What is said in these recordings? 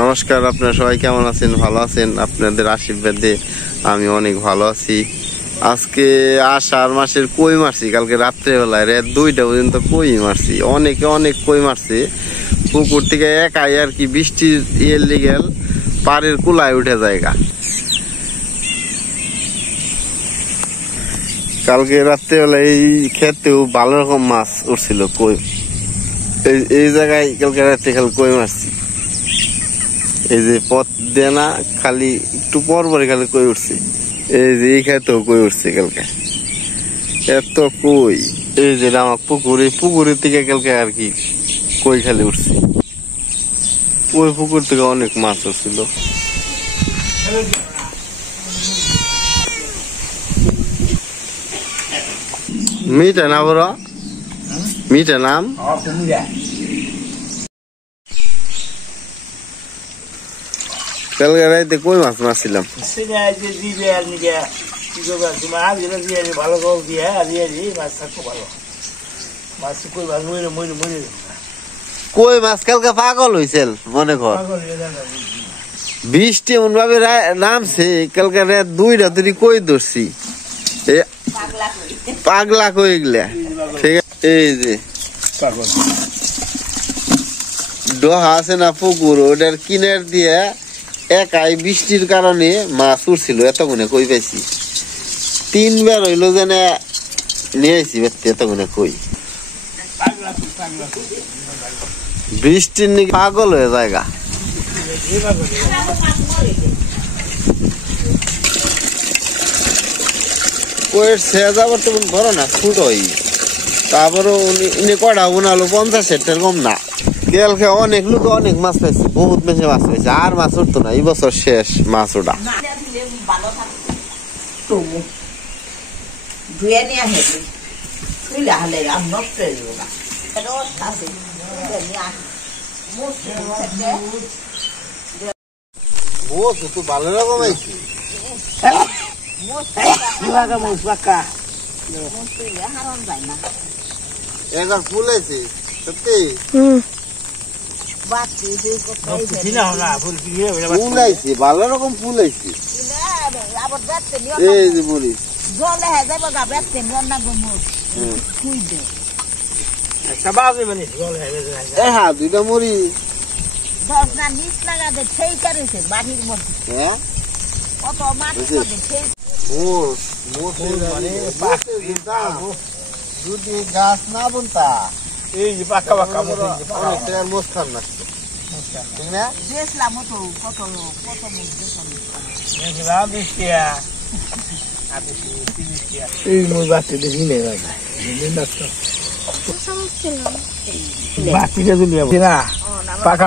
নমস্কার, আপনারা সবাই কেমন আছেন? ভালো আছেন? আপনাদের আশীর্বাদে আমি অনেক ভালো আছি। আজকে আষাঢ় মাসের কই মারছি, কালকে রাত্রেবেলায় রাত 2টা পর্যন্ত কই মারছি। অনেক কই মারছি পুকুর থেকে, একাই আর কি বৃষ্টির ইয়ের লিগেল পাড়ের কুলায় উঠে জায়গা। কালকে রাত্রেবেলায় এই ক্ষেতেও ভালো রকম মাছ উঠছিল, কই। এই জায়গায় কালকে রাত্রে খালি কই মারছি। এই যে পথ দিয়ে না, খালি একটু পর পরে খালি কই উঠছে। এই যে এই খেতেও কই উঠছে কালকে, এত কই। এই যে আমার পুকুরের থেকে কালকে আর কি কই খালি উঠছে। ওই পুকুর থেকে অনেক মাছ উঠছিল। মিটা না বড়, মিটা নাম। কালকে রাইতে কই মাছ মারছিলাম। কই মাছ কালকে পাগল হয়েছিল মনে কর। বৃষ্টি এমন ভাবে নামছে কালকে রাত 2টা তুই কই ধরছি, পাগলা কই গেলা। ঠিক আছে, এই যে ডোহা আছে না পুকুর, ওটার কিনার দিয়ে একাই বৃষ্টির কারণে মাছ উঠছিল। এতগুনে কই পাইছি, 3বার হইলো যেন নিয়ে আইছি এতগুনে কই। বৃষ্টির নাকি পাগল হয়ে জায়গা। কইয়ের সেজা বর্তমান বড় না, ছোট হই। তারপরও উনি কটা উনালো 50-60 কম না। কালকে অনেক লোক অনেক মাছ পাইছে, বহুত বেশি মাছ পাইছে। আর মাছ উঠতো না, এই বছর শেষ মাছ ওটা। ভালো রকম আইছি, এবার ফুল আছে সত্যি। ফুল আইছে, ভালো রকম ফুল আইছে। এই যে বলি হ্যাঁ, 2টা মরি যদি গাছ না বুনতা এই যে পাকা পাকা মোস্তান নাচতো, ঠিক না? এই মোর বাচ্চা দেখি নেই বাচ্চিটা দিলি না পাকা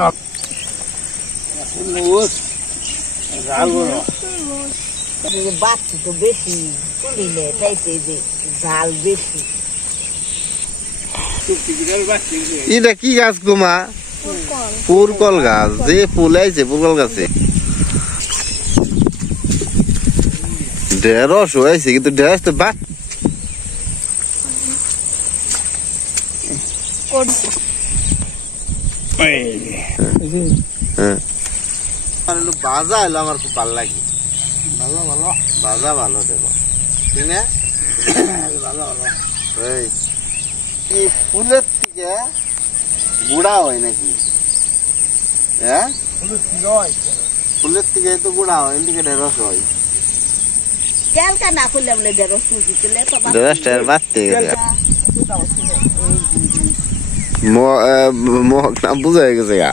বাচ্চি তো বেশি তুলিলে তাইতে যে ঝাল বেশি। এটা কি গাছ গোমা? পুরকল গাছ। যে ফুল আইছে পুরকল গাছে ঢেঁড়স হয়েছে, কিন্তু ঢেঁড়স তো বাট বাজা এলো আমার খুব ভালো লাগে। ভালো ভালো বাজা ভালো দেবো, ঠিক না? ভালো ভালো। এই ফুলের থেকে গুড়া হয় নাকি? হ্যাঁ, ফুলের থেকে তো গুড়া হয়, এদিকে ঢেঁড়স হয়। ঢেঁড়সটা বাড়তে নাম বুঝা হয়ে গেছে গা।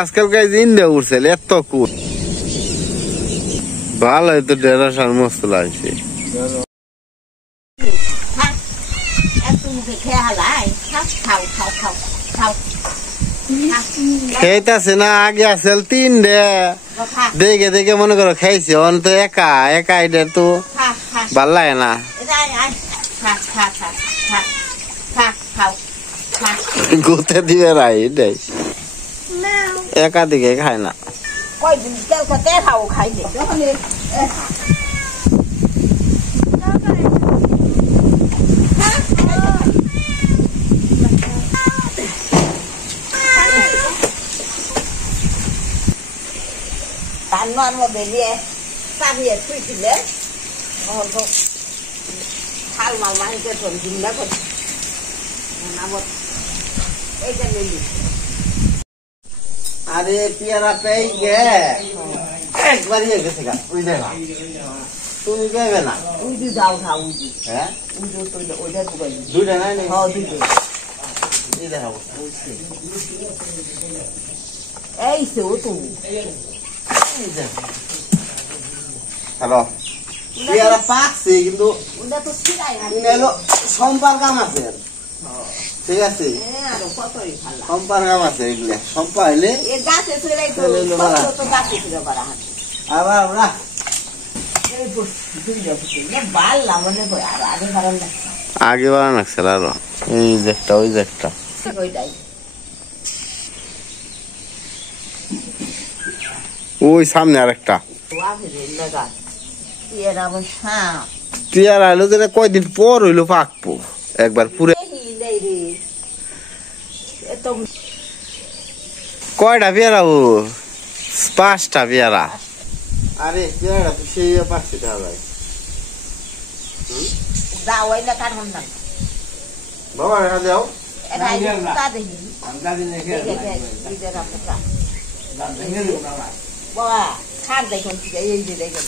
আজকালকার দিনটা উঠছে এত কুট ভালো হয়তো ঢেঁড়স আর মস্ত লাগছে। খেয়েছে না, আগে আসল 3টে দেখে দেখে মনে করো খাইছি। অন্ত একা একা এটা তো ভাল লাগে না। গোতে দিবে রাই এটাই, একা দিকে খায় না। কয়দিন তেল খেতে খাও খাইলে যখন তার নন মধ্যে নিয়ে চাপিয়ে থুই দিলে খাল মাল মাহিতে তোর দিনটা করছি এইটা নিলি আরে পেয়ারা পেয়ে গে একবার ইয়ে গেছে গা ওই দেখা তুমি পেবে না উঁচু যাও খা উঁচু হ্যাঁ উঁচু তো ওইটা ঢুকাই দুইটা নাই নি হ্যাঁ দুটো এই দেখা এই সে ও তো হ্যালো পেয়ারা পাকছে কিন্তু ওটা তো ছিলাই না এলো সম্পার কাম আছে ঠিক আছে আরো কতই ভালো সম্পার কাম আছে এগুলো সম্পা হইলে এ গাছে ছিলাই তো তো গাছে ছিল পারা আবার আমরা এই দুটো বাল মনে করে আর আগে বাড়ান না আগে বাড়ান লাগছে আরো এই যে একটা ওই যে একটা ওইটাই ওই সামনে আর একটা পেয়ারা হইলো যেটা কয়দিন পর হইলো পাকবো একবার পুরে কয়টা পেয়ারা ও 5টা পেয়ারা আরে পেয়ারা তো সেই পাকছে ভাই বাবা দেখা যাও খার দেখুন এই যে দেখেন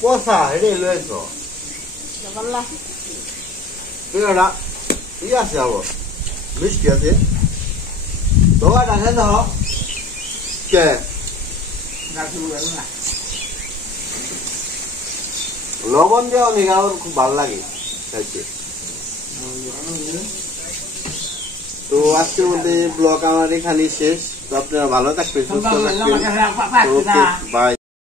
পচা হেঁটে লয়েছ পেয়ারা ই আছে আবার মিষ্টি আছে বাবা দেখা যাও কে লবণ দেওয়া অনেক আমার খুব ভালো লাগে খাইতে তো আজকের মধ্যে ব্লগ আমার এখানেই শেষ তো আপনারা ভালো থাকবেন সুস্থ থাকবেন ওকে বাই